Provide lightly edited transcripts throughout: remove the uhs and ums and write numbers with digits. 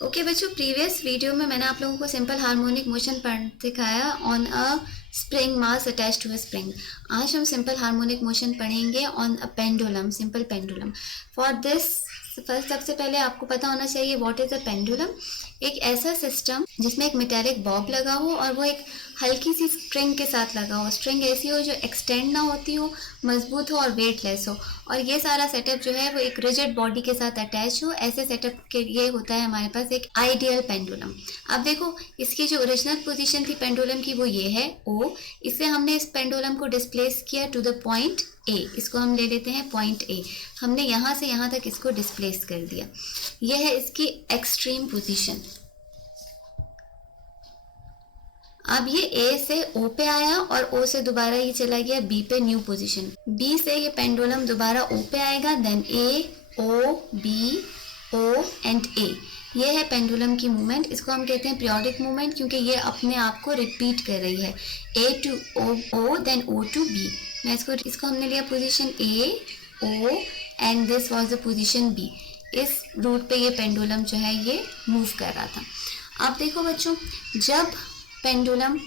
Okay बच्चों, previous video में मैंने आप लोगों को सिंपल हार्मोनिक मोशन पढ़ दिखाया on a spring mass attached to a spring. आज हम सिंपल हार्मोनिक मोशन पढ़ेंगे on a pendulum, simple pendulum. For this सबसे पहले आपको पता होना चाहिए व्हाट इज अ पेंडुलम। एक ऐसा सिस्टम जिसमें एक मेटेलिक बॉब लगा हो और वो एक हल्की सी स्ट्रिंग के साथ लगा हो। स्ट्रिंग ऐसी हो जो एक्सटेंड ना होती हो, मजबूत हो और वेटलेस हो, और ये सारा सेटअप जो है वो एक रिजिड बॉडी के साथ अटैच हो। ऐसे सेटअप के लिए होता है हमारे पास एक आइडियल पेंडुलम। अब देखो, इसकी जो ओरिजिनल पोजीशन थी पेंडुलम की वो ये है ओ। इससे हमने इस पेंडुलम को डिस्प्लेस किया टू द पॉइंट ए। इसको हम ले लेते हैं पॉइंट ए। हमने यहाँ से यहाँ तक इसको डिस्प्लेस कर दिया। यह है इसकी एक्सट्रीम पोजीशन। अब ये ए से ओ पे आया और ओ से दोबारा ये चला गया बी पे, न्यू पोजीशन। बी से ये पेंडुलम दोबारा ओ पे आएगा, then A O B O and A. ये है पेंडुलम की मूवमेंट। इसको हम कहते हैं पीरियोडिक मूवमेंट क्योंकि ये अपने आप को रिपीट कर रही है। A to O then O to B. मैं इसको हमने लिया position A O and this was the position B. इस रूट पे ये पेंडुलम जो है ये मूव कर रहा था। अब देखो बच्चों, जब पेंडुलम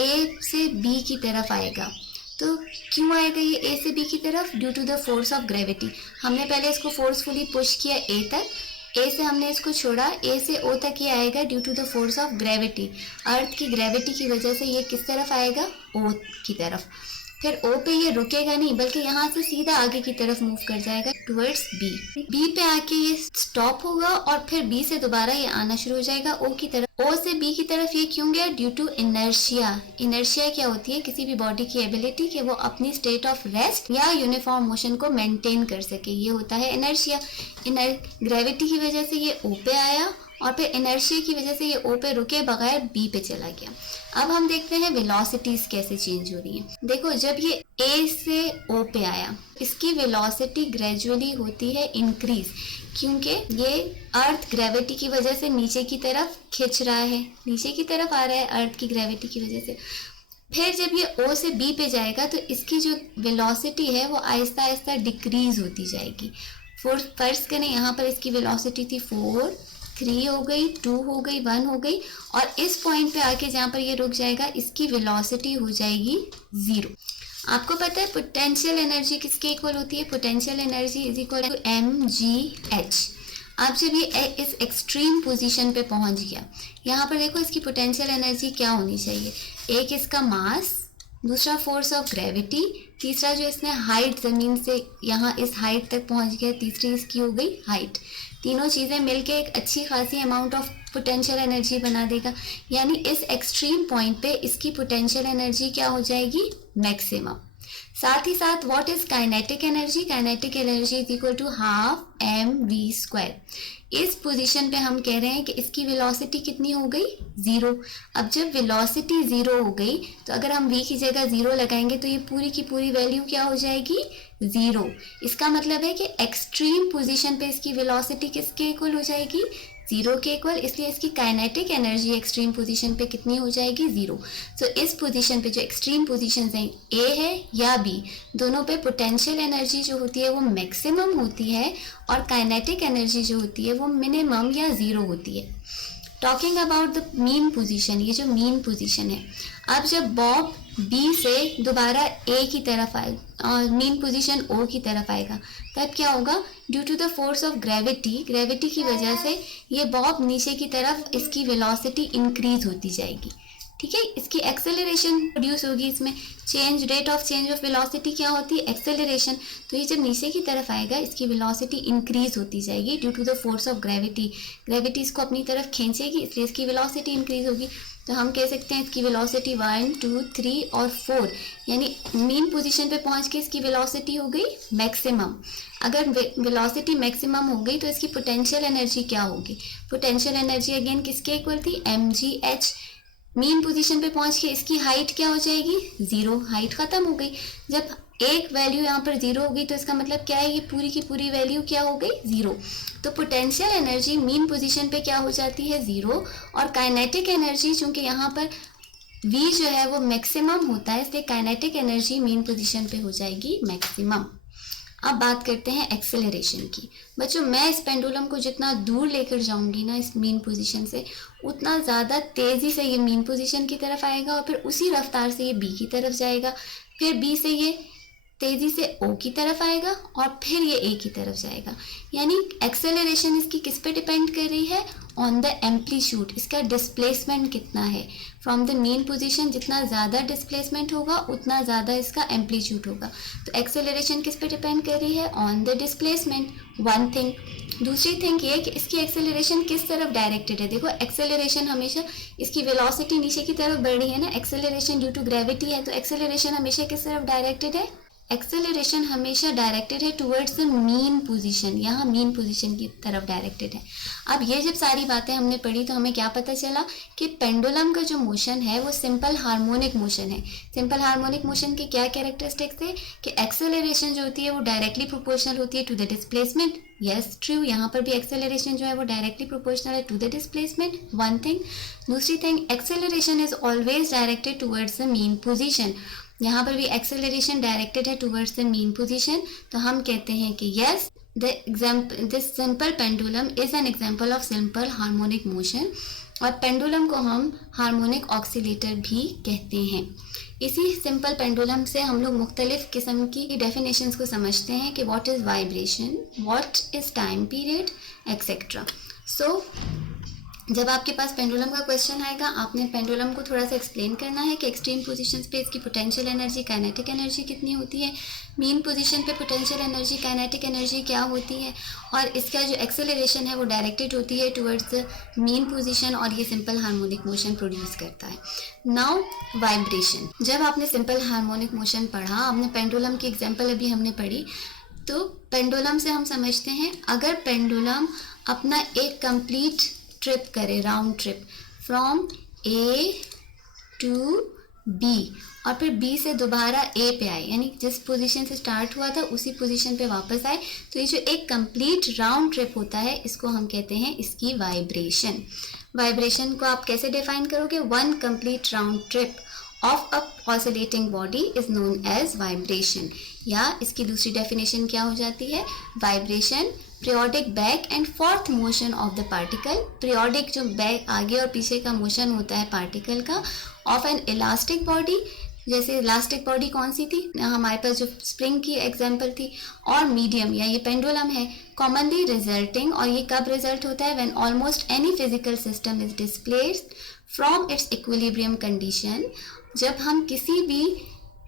ए से बी की तरफ आएगा तो क्यों आएगा ये ए से बी की तरफ? Due to the force of gravity. हमने पहले इसको फोर्सफुली पुश किया ए तक, ए से हमने इसको छोड़ा, ए से ओ तक ये आएगा due to the force of gravity. Earth की ग्रेविटी की वजह से ये किस तरफ आएगा? ओ की तरफ। फिर ओ पे ये रुकेगा नहीं बल्कि यहाँ से सीधा आगे की तरफ मूव कर जाएगा टुवर्ड्स बी। बी पे आके ये स्टॉप होगा और फिर बी से दोबारा ये आना शुरू हो जाएगा ओ की तरफ। ओ से बी की तरफ ये क्यों गया? Due to inertia. इनर्शिया क्या होती है? किसी भी बॉडी की एबिलिटी कि वो अपनी स्टेट ऑफ रेस्ट या यूनिफॉर्म मोशन को मेंटेन कर सके, ये होता है इनर्शिया। ग्रेविटी की वजह से ये ओ पे आया और फिर इनर्शिया की वजह से ये ओ पे रुके बगैर बी पे चला गया। अब हम देखते हैं वेलोसिटीज कैसे चेंज हो रही हैं। देखो, जब ये ए से ओ पे आया, इसकी वेलोसिटी ग्रेजुअली होती है इंक्रीज क्योंकि ये अर्थ ग्रेविटी की वजह से नीचे की तरफ खिंच रहा है, नीचे की तरफ आ रहा है अर्थ की ग्रेविटी की वजह से। फिर जब ये ओ से बी पे जाएगा तो इसकी जो वेलोसिटी है वो आहिस्ता आहिस्ता डिक्रीज होती जाएगी। फर्स्ट करें, यहाँ पर इसकी वेलोसिटी थी 4, 3 हो गई, 2 हो गई, 1 हो गई, और इस पॉइंट पे आके जहाँ पर ये रुक जाएगा इसकी वेलोसिटी हो जाएगी 0। आपको पता है पोटेंशियल एनर्जी किसके इक्वल होती है? Potential energy is equal to mgh। अब जब ये इस एक्सट्रीम पोजीशन पे पहुंच गया, यहाँ पर देखो इसकी पोटेंशियल एनर्जी क्या होनी चाहिए? एक इसका मास, दूसरा फोर्स ऑफ ग्रेविटी, तीसरा जो इसने हाइट ज़मीन से यहाँ इस हाइट तक पहुँच गया, तीसरी इसकी हो गई हाइट। तीनों चीज़ें मिलके एक अच्छी खासी अमाउंट ऑफ पोटेंशियल एनर्जी बना देगा। यानी इस एक्सट्रीम पॉइंट पे इसकी पोटेंशियल एनर्जी क्या हो जाएगी? मैक्सिमम। साथ ही साथ what is kinetic energy? Kinetic energy is equal to half mv²। इस पोजीशन पे हम कह रहे हैं कि इसकी वेलोसिटी कितनी हो गई? 0। अब जब वेलोसिटी 0 हो गई तो अगर हम v की जगह 0 लगाएंगे तो ये पूरी की पूरी वैल्यू क्या हो जाएगी? 0। इसका मतलब है कि एक्सट्रीम पोजीशन पे इसकी वेलोसिटी किसके इक्वल हो जाएगी? 0 के इक्वल। इसलिए इसकी काइनेटिक एनर्जी एक्सट्रीम पोजीशन पे कितनी हो जाएगी? 0। सो इस पोजीशन पे जो एक्सट्रीम पोजीशन है ए है या बी, दोनों पे पोटेंशियल एनर्जी जो होती है वो मैक्सिमम होती है और काइनेटिक एनर्जी जो होती है वो मिनिमम या 0 होती है। Talking about the mean position, ये जो मीन पोजीशन है, अब जब बॉब बी से दोबारा ए की तरफ आए और मीन पोजीशन ओ की तरफ आएगा तब क्या होगा? Due to the force of gravity की वजह से ये बॉब नीचे की तरफ इसकी वेलोसिटी इंक्रीज होती जाएगी। ठीक है, इसकी एक्सेलरेशन प्रोड्यूस होगी। इसमें rate of change of velocity क्या होती है? एक्सेलरेशन। तो ये जब नीचे की तरफ आएगा इसकी वेलोसिटी इंक्रीज होती जाएगी due to the force of gravity इसको अपनी तरफ खींचेगी, इसलिए इसकी वेलोसिटी इंक्रीज होगी। तो हम कह सकते हैं इसकी वेलोसिटी 1, 2, 3 और 4, यानी मेन पोजीशन पे पहुंच के इसकी वेलोसिटी हो गई मैक्सिमम। अगर वेलोसिटी मैक्सिमम हो गई तो इसकी पोटेंशियल एनर्जी क्या होगी? पोटेंशियल एनर्जी अगेन किसके इक्वल थी? mgh। मेन पोजीशन पे पहुंच के इसकी हाइट क्या हो जाएगी? 0। हाइट खत्म हो गई। जब एक वैल्यू यहाँ पर 0 हो गई तो इसका मतलब क्या है? ये पूरी की पूरी वैल्यू क्या हो गई? 0। तो पोटेंशियल एनर्जी मेन पोजीशन पे क्या हो जाती है? 0। और काइनेटिक एनर्जी चूंकि यहाँ पर v जो है वो मैक्सिमम होता है, इसलिए काइनेटिक एनर्जी मेन पोजीशन पे हो जाएगी मैक्सिमम। अब बात करते हैं एक्सेलरेशन की। बच्चों मैं इस पेंडुलम को जितना दूर लेकर जाऊंगी ना इस मीन पोजीशन से, उतना ज़्यादा तेज़ी से ये मीन पोजीशन की तरफ आएगा और फिर उसी रफ्तार से ये बी की तरफ जाएगा, फिर बी से ये तेज़ी से ओ की तरफ आएगा और फिर ये ए की तरफ जाएगा। यानी एक्सेलरेशन इसकी किस पे डिपेंड कर रही है? ऑन द एम्पलीट्यूड, इसका डिस्प्लेसमेंट कितना है फ्रॉम द मेन पोजीशन। जितना ज़्यादा डिस्प्लेसमेंट होगा उतना ज़्यादा इसका एम्पलीट्यूड होगा। तो एक्सेलरेशन किस पे डिपेंड कर रही है? On the displacement, one thing. दूसरी थिंग ये कि इसकी एक्सेलरेशन किस तरफ डायरेक्टेड है। देखो एक्सेलरेशन हमेशा, इसकी वेलोसिटी नीचे की तरफ बढ़ रही है ना, एक्सेलरेशन ड्यू टू ग्रेविटी है, तो एक्सेलरेशन हमेशा किस तरफ डायरेक्टेड है? एक्सेलरेशन हमेशा डायरेक्टेड है टुवर्ड्स द मीन पोजीशन, यहाँ मीन पोजीशन की तरफ डायरेक्टेड है। अब ये जब सारी बातें हमने पढ़ी तो हमें क्या पता चला कि पेंडुलम का जो मोशन है वो सिंपल हार्मोनिक मोशन है। सिंपल हार्मोनिक मोशन के क्या कैरेक्टरिस्टिक्स है कि एक्सेलरेशन जो होती है वो डायरेक्टली प्रोपोर्शनल होती है to the displacement. Yes true, यहाँ पर भी एक्सेलरेशन जो है वो डायरेक्टली प्रोपोर्शनल है to the displacement, one thing. दूसरी thing, acceleration is always directed towards the mean position. यहाँ पर भी एक्सेलरेशन डायरेक्टेड है टुवर्ड्स द मीन पोजीशन। तो हम कहते हैं कि yes this simple pendulum is an example of simple harmonic motion. और पेंडुलम को हम हार्मोनिक ऑक्सीलेटर भी कहते हैं। इसी सिंपल पेंडुलम से हम लोग मुख्तलिफ किस्म की डेफिनेशंस को समझते हैं कि what is vibration, what is time period, etcetera. So जब आपके पास पेंडुलम का क्वेश्चन आएगा, आपने पेंडुलम को थोड़ा सा एक्सप्लेन करना है कि एक्सट्रीम पोजीशंस पे इसकी पोटेंशियल एनर्जी, काइनेटिक एनर्जी कितनी होती है, मीन पोजीशन पे पोटेंशियल एनर्जी, काइनेटिक एनर्जी क्या होती है, और इसका जो एक्सेलरेशन है वो डायरेक्टेड होती है टुवर्ड्स द मीन पोजीशन और ये सिंपल हार्मोनिक मोशन प्रोड्यूस करता है। नाउ वाइब्रेशन, जब आपने सिंपल हार्मोनिक मोशन पढ़ा, आपने पेंडुलम की एग्जाम्पल अभी हमने पढ़ी, तो पेंडुलम से हम समझते हैं अगर पेंडुलम अपना एक कंप्लीट ट्रिप करे, round trip from A to B और फिर बी से दोबारा ए पे आए, यानी जिस पोजीशन से स्टार्ट हुआ था उसी पोजीशन पे वापस आए, तो ये जो एक कंप्लीट राउंड ट्रिप होता है इसको हम कहते हैं इसकी वाइब्रेशन। वाइब्रेशन को आप कैसे डिफाइन करोगे? One complete round trip of a oscillating body is known as vibration. या इसकी दूसरी डेफिनेशन क्या हो जाती है? Vibration periodic back and forth motion of the particle. Periodic जो बैक आगे और पीछे का मोशन होता है पार्टिकल का, ऑफ एन इलास्टिक बॉडी। जैसे इलास्टिक बॉडी कौन सी थी? हमारे पास जो स्प्रिंग की एग्जांपल थी, और मीडियम या ये पेंडुलम है, कॉमनली रिजल्टिंग, और ये कब रिजल्ट होता है? When almost any physical system is displaced from its equilibrium condition. जब हम किसी भी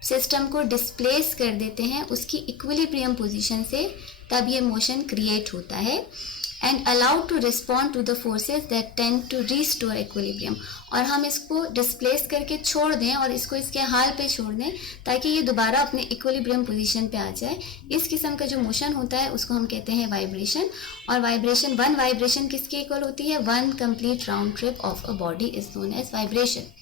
सिस्टम को डिस्प्लेस कर देते हैं उसकी इक्विलिब्रियम पोजीशन से, तब ये मोशन क्रिएट होता है। And allowed to respond to the forces that tend to restore equilibrium. और हम इसको डिस्प्लेस करके छोड़ दें और इसको इसके हाल पे छोड़ दें ताकि ये दोबारा अपने इक्विलिब्रियम पोजीशन पे आ जाए। इस किस्म का जो मोशन होता है उसको हम कहते हैं वाइब्रेशन। और वाइब्रेशन, वन वाइब्रेशन किसके इक्वल होती है? One complete round trip of a body is known as vibration.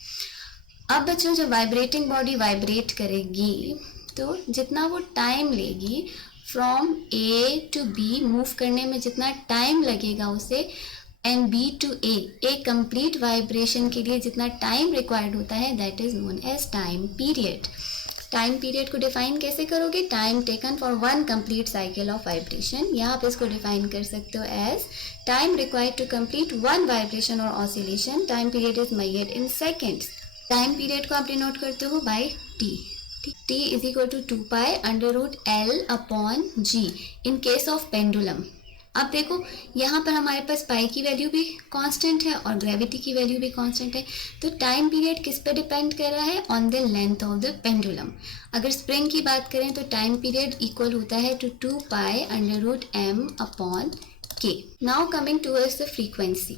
अब बच्चों जब वाइब्रेटिंग बॉडी वाइब्रेट करेगी तो जितना वो टाइम लेगी from A to B move करने में, जितना टाइम लगेगा उसे, एंड बी टू ए, एक कंप्लीट वाइब्रेशन के लिए जितना टाइम रिक्वायर्ड होता है, that is known as time period. Time period को डिफाइन कैसे करोगे? Time taken for one complete cycle of vibration, या आप इसको डिफाइन कर सकते हो as time required to complete one vibration और oscillation. Time period is measured in seconds. Time period को आप डिनोट करते हो by T. T is equal to 2 pi under root L upon G in case of pendulum. अब देखो यहाँ पर हमारे पास पाई की वैल्यू भी कांस्टेंट है और ग्रेविटी की वैल्यू भी कांस्टेंट है, तो टाइम पीरियड किस पे डिपेंड कर रहा है? On the length of the pendulum. अगर स्प्रिंग की बात करें तो टाइम पीरियड इक्वल होता है to 2 pi under root M upon K. Now coming towards the frequency,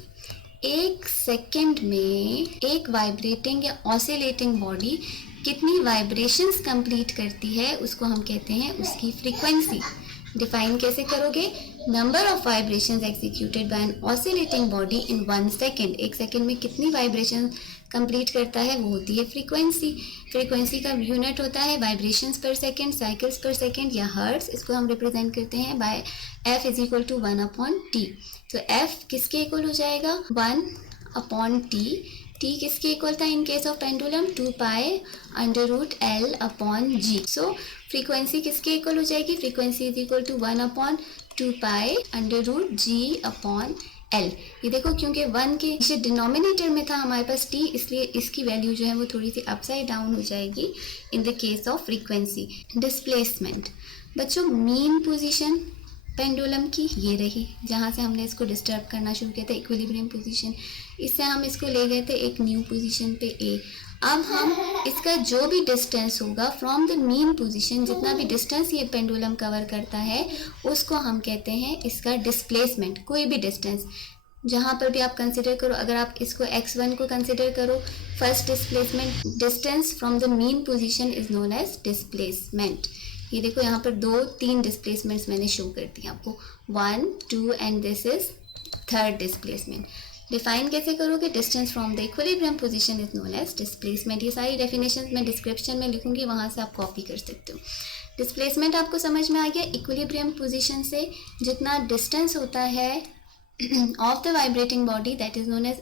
एक सेकेंड में एक वाइब्रेटिंग या ऑसिलेटिंग बॉडी कितनी वाइब्रेशंस कंप्लीट करती है उसको हम कहते हैं उसकी फ्रीक्वेंसी। डिफाइन कैसे करोगे? Number of vibrations executed by an oscillating body in 1 second. एक सेकेंड में कितनी वाइब्रेशन कंप्लीट करता है वो होती है फ्रीक्वेंसी। फ्रीक्वेंसी का यूनिट होता है vibrations per second, cycles per second या हर्ट्ज। इसको हम रिप्रेजेंट करते हैं by F is equal to 1 upon T. तो एफ किसके इक्वल हो जाएगा? 1 अपॉन टी। टी किसके इक्वल था in case of pendulum 2 pi under root L upon G. So frequency किसके इक्वल हो जाएगी, frequency is equal to 1 upon 2 pi under root G upon L. ये देखो क्योंकि 1 के जो डिनोमिनेटर में था हमारे पास टी, इसलिए इसकी वैल्यू जो है वो थोड़ी सी अपसाइड डाउन हो जाएगी in the case of frequency. Displacement बच्चों, मीन पोजीशन पेंडुलम की ये रही, जहाँ से हमने इसको डिस्टर्ब करना शुरू किया था इक्विलिब्रियम पोजीशन, इससे हम इसको ले गए थे एक न्यू पोजीशन पे ए। अब हम इसका जो भी डिस्टेंस होगा फ्रॉम द मीन पोजीशन, जितना भी डिस्टेंस ये पेंडुलम कवर करता है उसको हम कहते हैं इसका डिस्प्लेसमेंट। कोई भी डिस्टेंस जहाँ पर भी आप कंसिडर करो, अगर आप इसको x1 को कंसिडर करो, first displacement distance from the mean position is known as displacement. ये देखो यहाँ पर 2-3 डिस्प्लेसमेंट्स मैंने शो कर दिए आपको, 1 2 and this is third displacement. Define कैसे करोगे, distance from the equilibrium position is known as displacement. ये सारी डेफिनेशंस मैं डिस्क्रिप्शन में लिखूंगी, वहाँ से आप कॉपी कर सकते हो। डिस्प्लेसमेंट आपको समझ में आ गया, इक्विलिब्रियम पोजीशन से जितना डिस्टेंस होता है of the vibrating body that is known as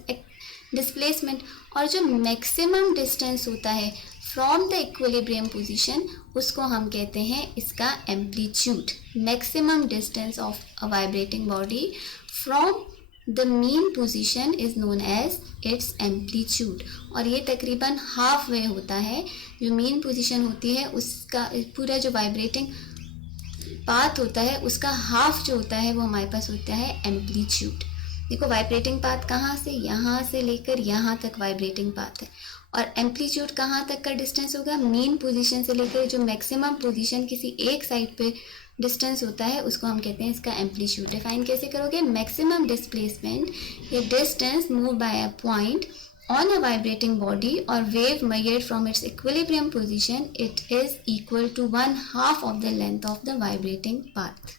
displacement, और जो मैक्सिमम डिस्टेंस होता है फ्रॉम द इक्विलिब्रियम पोजीशन उसको हम कहते हैं इसका amplitude. Maximum distance of a vibrating body from the mean position is known as its amplitude, और ये तकरीबन हाफ वे होता है। जो मीन पोजीशन होती है उसका पूरा जो वाइब्रेटिंग पाथ होता है उसका हाफ जो होता है वो हमारे पास होता है एम्पलीट्यूड। देखो वाइब्रेटिंग पाथ कहाँ से, यहाँ से लेकर यहाँ तक वाइब्रेटिंग पाथ है, और एम्पलीट्यूड कहाँ तक का डिस्टेंस होगा, मीन पोजीशन से लेकर जो मैक्सिमम पोजीशन किसी एक साइड पे डिस्टेंस होता है उसको हम कहते हैं इसका एम्पलीट्यूड। डिफाइन कैसे करोगे, मैक्सिमम डिस्प्लेसमेंट या distance move by a point on a vibrating body or wave measured from its equilibrium position, it is equal to 1/2 of the length of the vibrating path.